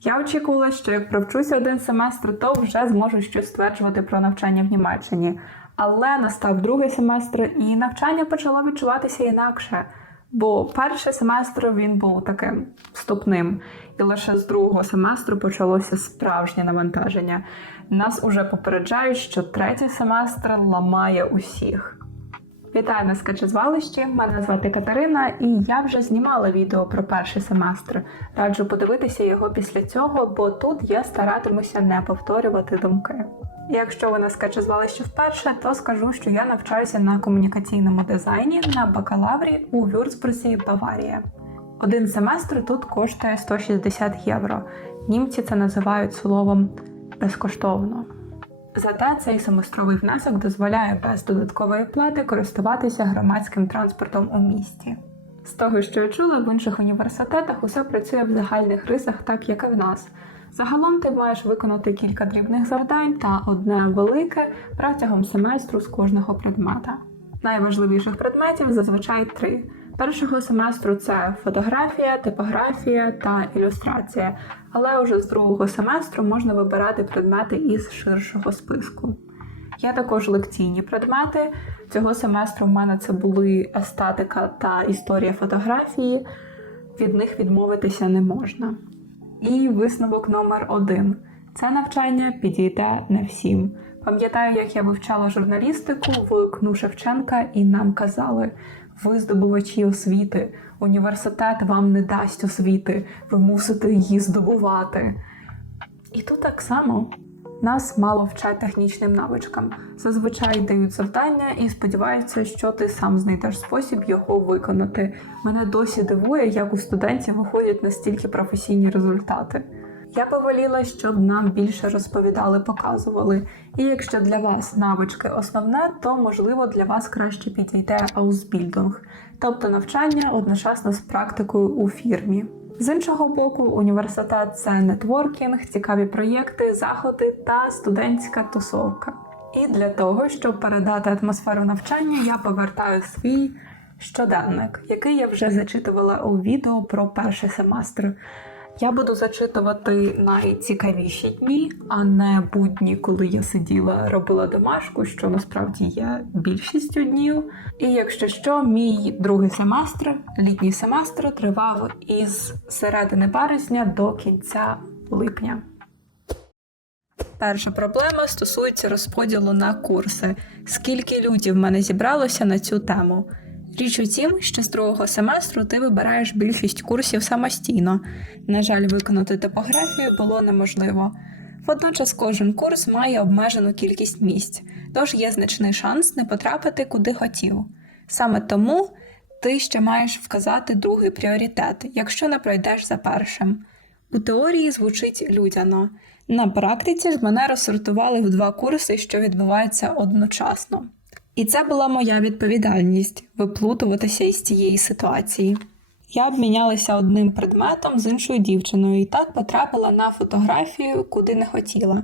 Я очікувала, що як провчуся один семестр, то вже зможу щось стверджувати про навчання в Німеччині. Але настав другий семестр, і навчання почало відчуватися інакше. Бо перший семестр він був таким вступним, і лише з другого семестру почалося справжнє навантаження. Нас уже попереджають, що третій семестр ламає усіх. Вітаю на скачезвалищі. Мене звати Катерина, і я вже знімала відео про перший семестр. Раджу подивитися його після цього, бо тут я старатимуся не повторювати думки. Якщо ви на скачезвалищі вперше, то скажу, що я навчаюся на комунікаційному дизайні на бакалаврі у Вюрцбурзі, Баварія. Один семестр тут коштує 160 євро. Німці це називають словом безкоштовно. Зате цей семестровий внесок дозволяє без додаткової плати користуватися громадським транспортом у місті. З того, що я чула, в інших університетах усе працює в загальних рисах, так як і в нас. Загалом ти маєш виконати кілька дрібних завдань та одне велике протягом семестру з кожного предмета. Найважливіших предметів зазвичай три. Першого семестру це фотографія, типографія та ілюстрація, але вже з другого семестру можна вибирати предмети із ширшого списку. Є також лекційні предмети. Цього семестру в мене це були естетика та історія фотографії. Від них відмовитися не можна. І висновок номер один: це навчання підійде не всім. Пам'ятаю, як я вивчала журналістику в КНУ Шевченка, і нам казали: ви здобувачі освіти, університет вам не дасть освіти, ви мусите її здобувати. І тут так само. Нас мало вчать технічним навичкам. Зазвичай дають завдання і сподіваються, що ти сам знайдеш спосіб його виконати. Мене досі дивує, як у студентів виходять настільки професійні результати. Я би воліла, щоб нам більше розповідали, показували. І якщо для вас навички основне, то можливо для вас краще підійде аусбільдинг, тобто навчання одночасно з практикою у фірмі. З іншого боку, університет це нетворкінг, цікаві проєкти, заходи та студентська тусовка. І для того, щоб передати атмосферу навчання, я повертаю свій щоденник, який я вже зачитувала у відео про перший семестр. Я буду зачитувати найцікавіші дні, а не будні, коли я сиділа, робила домашку, що насправді є більшістю днів. І якщо що, мій другий семестр, літній семестр, тривав із середини березня до кінця липня. Перша проблема стосується розподілу на курси. Скільки людей в мене зібралося на цю тему? Річ у тім, що з другого семестру ти вибираєш більшість курсів самостійно. На жаль, виконати топографію було неможливо. Водночас кожен курс має обмежену кількість місць, тож є значний шанс не потрапити куди хотів. Саме тому ти ще маєш вказати другий пріоритет, якщо не пройдеш за першим. У теорії звучить людяно. На практиці ж мене розсортували в два курси, що відбуваються одночасно. І це була моя відповідальність виплутуватися із цієї ситуації. Я обмінялася одним предметом з іншою дівчиною і так потрапила на фотографію, куди не хотіла.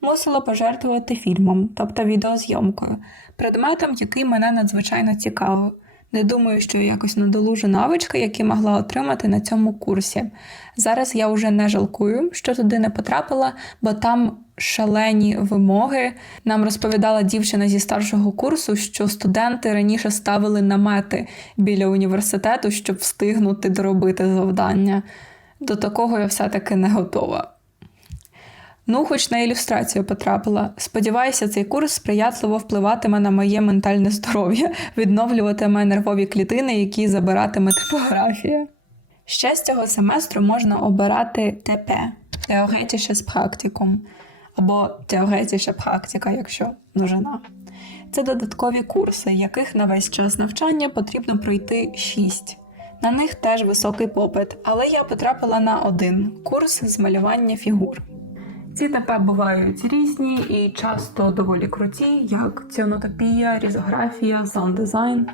Мусила пожертвувати фільмом, тобто відеозйомкою, предметом, який мене надзвичайно цікавив. Не думаю, що якось надолужу навички, які могла отримати на цьому курсі. Зараз я вже не жалкую, що туди не потрапила, бо там шалені вимоги. Нам розповідала дівчина зі старшого курсу, що студенти раніше ставили намети біля університету, щоб встигнути доробити завдання. До такого я все-таки не готова. Ну, хоч на ілюстрацію потрапила. Сподіваюся, цей курс сприятливо впливатиме на моє ментальне здоров'я, відновлюватиме нервові клітини, які забиратиме типографія. Ще з цього семестру можна обирати ТП теоретичне з практикум, або теоретична практика, якщо нужена. Це додаткові курси, яких на весь час навчання потрібно пройти 6. На них теж високий попит, але я потрапила на один курс з малювання фігур. Ці ТП бувають різні і часто доволі круті, як ціонотопія, різографія, саунд-дизайн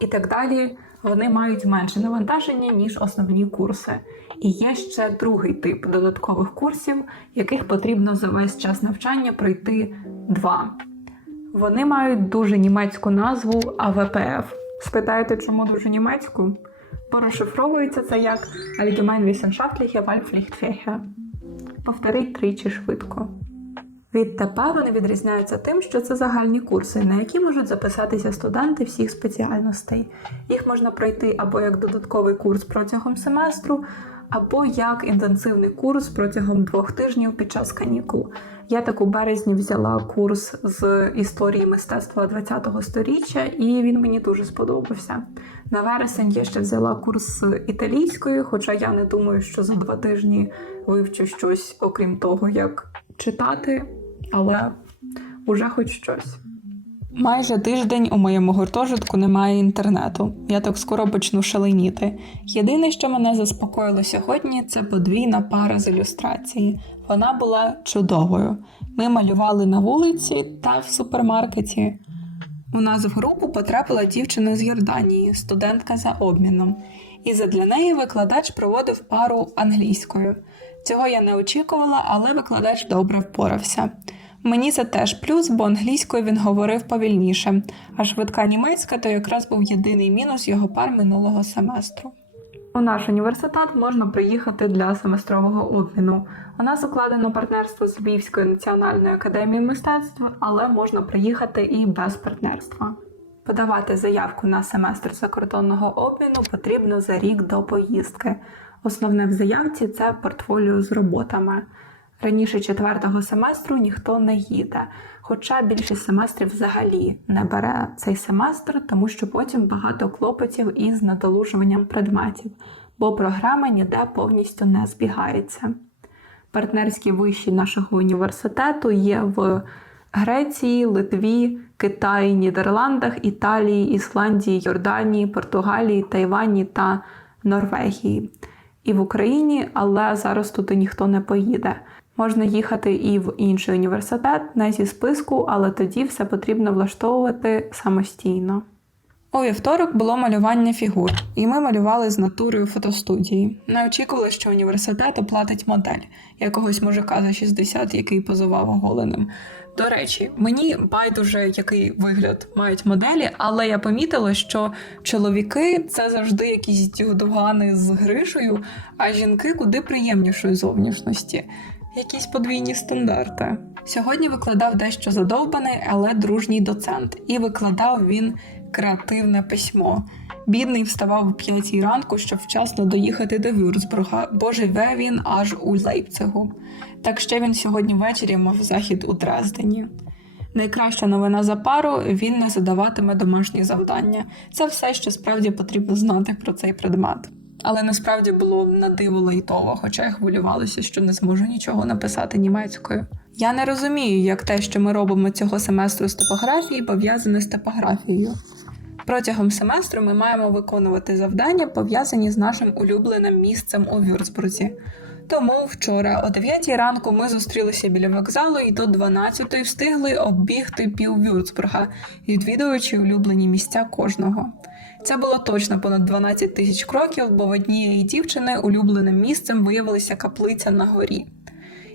і так далі. Вони мають менше навантаження, ніж основні курси. І є ще другий тип додаткових курсів, яких потрібно за весь час навчання пройти два. Вони мають дуже німецьку назву АВПФ. Спитаєте, чому дуже німецьку? Бо розшифровується це як Allgemeinwissenschaftliche Wahlpflichtfächer. Повторіть тричі швидко. Відтепер вони відрізняються тим, що це загальні курси, на які можуть записатися студенти всіх спеціальностей. Їх можна пройти або як додатковий курс протягом семестру, або як інтенсивний курс протягом двох тижнів під час канікул. Я так у березні взяла курс з історії мистецтва ХХ століття, і він мені дуже сподобався. На вересень я ще взяла курс італійської, хоча я не думаю, що за два тижні вивчу щось, окрім того, як читати, але уже хоч щось. Майже тиждень у моєму гуртожитку немає інтернету. Я так скоро почну шаленіти. Єдине, що мене заспокоїло сьогодні, це подвійна пара з ілюстрації. Вона була чудовою. Ми малювали на вулиці та в супермаркеті. У нас в групу потрапила дівчина з Йорданії, студентка за обміном, і задля неї викладач проводив пару англійською. Цього я не очікувала, але викладач добре впорався. Мені це теж плюс, бо англійською він говорив повільніше, а швидка німецька то якраз був єдиний мінус його пар минулого семестру. У наш університет можна приїхати для семестрового обміну. У нас укладено партнерство з Львівською національною академією мистецтв, але можна приїхати і без партнерства. Подавати заявку на семестр закордонного обміну потрібно за рік до поїздки. Основне в заявці це портфоліо з роботами. Раніше четвертого семестру ніхто не їде, хоча більшість семестрів взагалі не бере цей семестр, тому що потім багато клопотів із надолужуванням предметів, бо програма ніде повністю не збігається. Партнерські виші нашого університету є в Греції, Литві, Китаї, Нідерландах, Італії, Ісландії, Йорданії, Португалії, Тайвані та Норвегії. І в Україні, але зараз туди ніхто не поїде. Можна їхати і в інший університет, не зі списку, але тоді все потрібно влаштовувати самостійно. У вівторок було малювання фігур, і ми малювали з натурою фотостудії. Не очікували, що університет оплатить модель якогось мужика за 60, який позував оголеним. До речі, мені байдуже який вигляд мають моделі, але я помітила, що чоловіки це завжди якісь дюдугани з гришею, а жінки куди приємнішої зовнішності. Якісь подвійні стандарти. Сьогодні викладав дещо задовбаний, але дружній доцент, і викладав він креативне письмо. Бідний вставав о п'ятій ранку, щоб вчасно доїхати до Вюрцбурга, бо живе він аж у Лейпцигу. Так ще він сьогодні ввечері мав захід у Дрездені. Найкраща новина за пару він не задаватиме домашні завдання. Це все, що справді потрібно знати про цей предмет. Але насправді було на диво лейтово, хоча я хвилювалася, що не зможу нічого написати німецькою. Я не розумію, як те, що ми робимо цього семестру з топографії, пов'язане з топографією. Протягом семестру ми маємо виконувати завдання, пов'язані з нашим улюбленим місцем у Вюрцбурзі. Тому вчора о 9 ранку ми зустрілися біля вокзалу і до 12 встигли оббігти пів Вюрцбурга, відвідуючи улюблені місця кожного. Це було точно понад 12 тисяч кроків, бо в однієї дівчини улюбленим місцем виявилася каплиця на горі.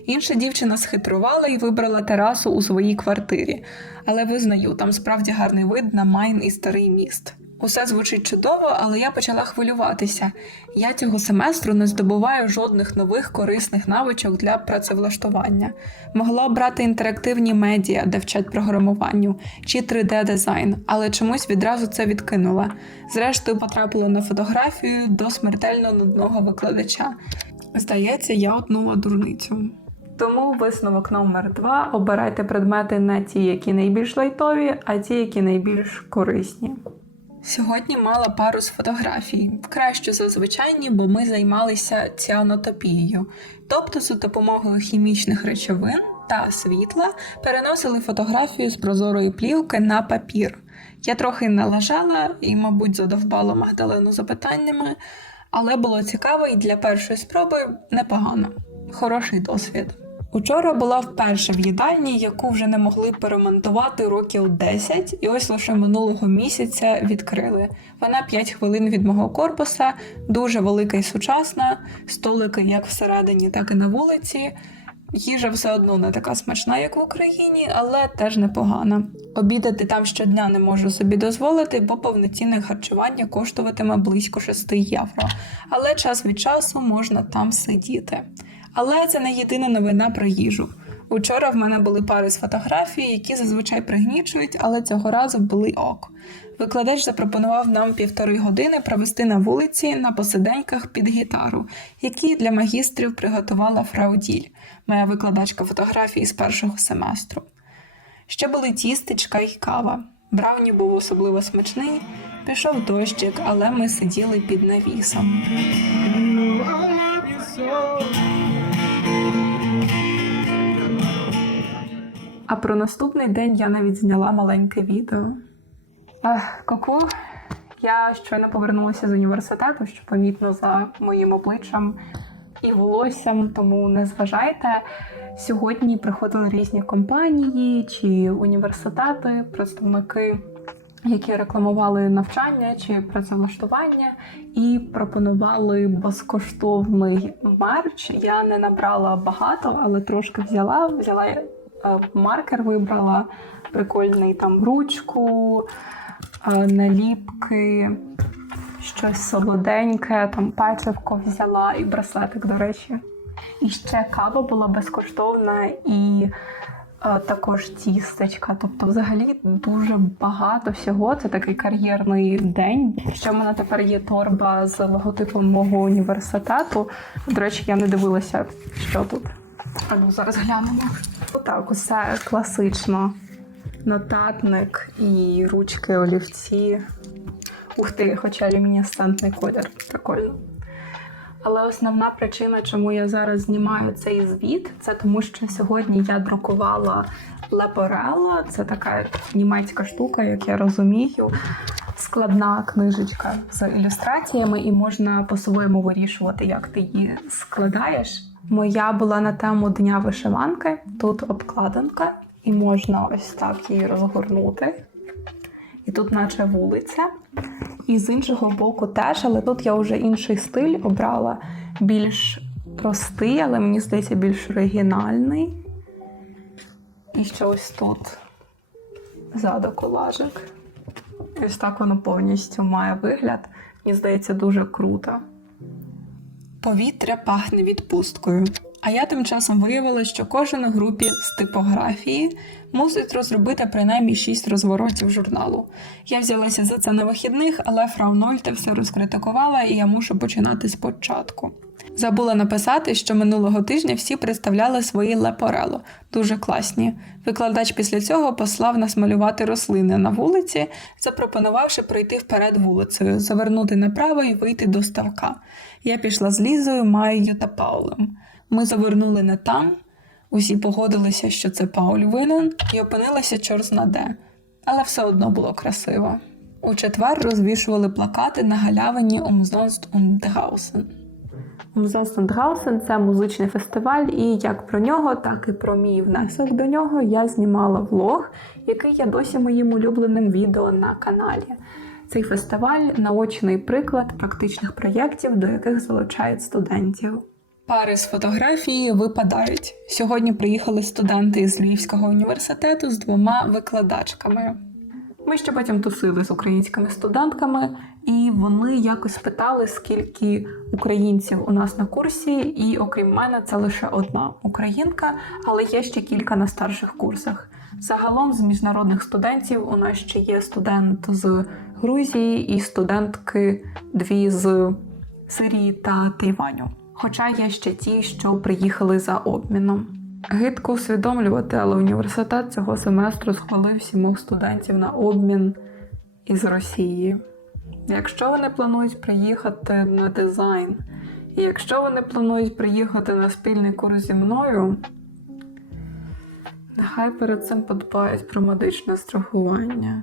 Інша дівчина схитрувала і вибрала терасу у своїй квартирі, але визнаю, там справді гарний вид на Майн і старий міст. Усе звучить чудово, але я почала хвилюватися. Я цього семестру не здобуваю жодних нових корисних навичок для працевлаштування. Могла брати інтерактивні медіа, де вчать програмуванню, чи 3D-дизайн, але чомусь відразу це відкинула. Зрештою, потрапила на фотографію до смертельно нудного викладача. Здається, я отнула дурницю. Тому висновок номер два: обирайте предмети не ті, які найбільш лайтові, а ті, які найбільш корисні. Сьогодні мала пару з фотографій, краще за звичайні, бо ми займалися ціанотопією, тобто за допомогою хімічних речовин та світла переносили фотографію з прозорої плівки на папір. Я трохи налажала і, мабуть, задовбала Магдалену запитаннями, але було цікаво і для першої спроби непогано. Хороший досвід. Учора була вперше в їдальні, яку вже не могли перемонтувати років 10, і ось лише минулого місяця відкрили. Вона 5 хвилин від мого корпуса, дуже велика і сучасна, столики як всередині, так і на вулиці. Їжа все одно не така смачна, як в Україні, але теж непогана. Обідати там щодня не можу собі дозволити, бо повноцінне харчування коштуватиме близько 6 євро. Але час від часу можна там сидіти. Але це не єдина новина про їжу. Учора в мене були пари з фотографій, які зазвичай пригнічують, але цього разу були ок. Викладач запропонував нам півтори години провести на вулиці на посиденьках під гітару, які для магістрів приготувала Фрауділь, моя викладачка фотографії з першого семестру. Ще були тістечка і кава. Брауні був особливо смачний. Пішов дощик, але ми сиділи під навісом. А про наступний день я навіть зняла маленьке відео. Коку, я щойно повернулася з університету, що помітно за моїм обличчям і волоссям, тому не зважайте. Сьогодні приходили різні компанії чи університети, представники, які рекламували навчання чи працевлаштування, і пропонували безкоштовний мерч. Я не набрала багато, але трошки взяла. Взяла маркер, вибрала прикольний там ручку, е, наліпки, щось солоденьке, там печивко взяла і браслетик, до речі. І ще кава була безкоштовна і е, також тістечка. Тобто, взагалі дуже багато всього. Це такий кар'єрний день. Ще в мене тепер є торба з логотипом мого університету. До речі, я не дивилася, що тут. А ну зараз глянемо. Отак, усе класично. Нотатник і ручки, олівці. Ух ти, хоча люмінесцентний колір. Прикольно. Але основна причина, чому я зараз знімаю цей звіт, це тому, що сьогодні я друкувала Лепорело. Це така німецька штука, як я розумію. Складна книжечка з ілюстраціями, і можна по-своєму вирішувати, як ти її складаєш. Моя була на тему Дня вишиванки. Тут обкладинка, і можна ось так її розгорнути. І тут, наче вулиця. І з іншого боку теж, але тут я вже інший стиль обрала більш простий, але мені здається, більш оригінальний. І ще ось тут ззаду колажик. Ось так воно повністю має вигляд. Мені здається, дуже круто. Повітря пахне відпусткою. А я тим часом виявила, що кожен у групі з типографії мусить розробити принаймні 6 розворотів журналу. Я взялася за це на вихідних, але фрау Нольте все розкритикувала, і я мушу починати спочатку. Забула написати, що минулого тижня всі представляли свої лепорело. Дуже класні. Викладач після цього послав нас малювати рослини на вулиці, запропонувавши пройти вперед вулицею, завернути направо і вийти до ставка. Я пішла з Лізою, Майєю та Паулем. Ми завернули не там, усі погодилися, що це Пауль винен, і опинилися чорзна де. Але все одно було красиво. У четвер розвішували плакати на галявині Умзонст Draußen. Умзонст und – це музичний фестиваль, і як про нього, так і про мій внесок до нього я знімала влог, який є досі моїм улюбленим відео на каналі. Цей фестиваль наочний приклад практичних проєктів, до яких залучають студентів. Пари з фотографії випадають. Сьогодні приїхали студенти з Львівського університету з двома викладачками. Ми ще потім тусили з українськими студентками, і вони якось питали, скільки українців у нас на курсі, і окрім мене, це лише одна українка, але є ще кілька на старших курсах. Загалом з міжнародних студентів у нас ще є студент з Грузії і студентки дві з Сирії та Тайваню. Хоча є ще ті, що приїхали за обміном. Гидко усвідомлювати, але університет цього семестру схвалив сімох студентів на обмін із Росії. Якщо вони планують приїхати на дизайн, і якщо вони планують приїхати на спільний курс зі мною, нехай перед цим подбають про медичне страхування.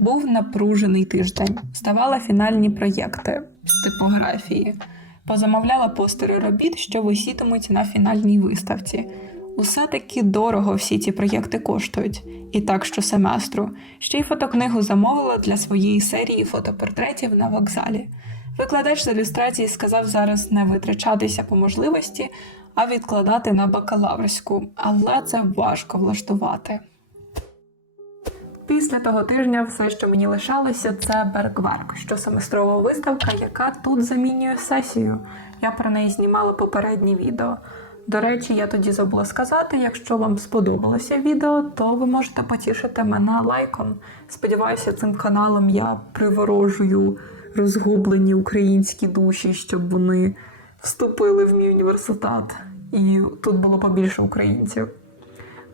Був напружений тиждень. Ставала фінальні проєкти з типографії. Позамовляла постери робіт, що висітимуть на фінальній виставці. Усе таки дорого всі ці проєкти коштують, і так щосеместру. Ще й фотокнигу замовила для своєї серії фотопортретів на вокзалі. Викладач з ілюстрації сказав зараз не витрачатися по можливості, а відкладати на бакалаврську, але це важко влаштувати. Після того тижня все, що мені лишалося, це Бергварк, щосеместрова виставка, яка тут замінює сесію. Я про неї знімала попереднє відео. До речі, я тоді забула сказати, якщо вам сподобалося відео, то ви можете потішити мене лайком. Сподіваюся, цим каналом я приворожую розгублені українські душі, щоб вони вступили в мій університет, і тут було побільше українців.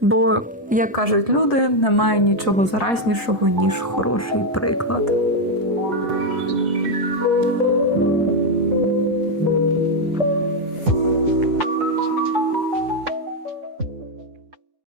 Бо, як кажуть люди, немає нічого заразнішого, ніж хороший приклад.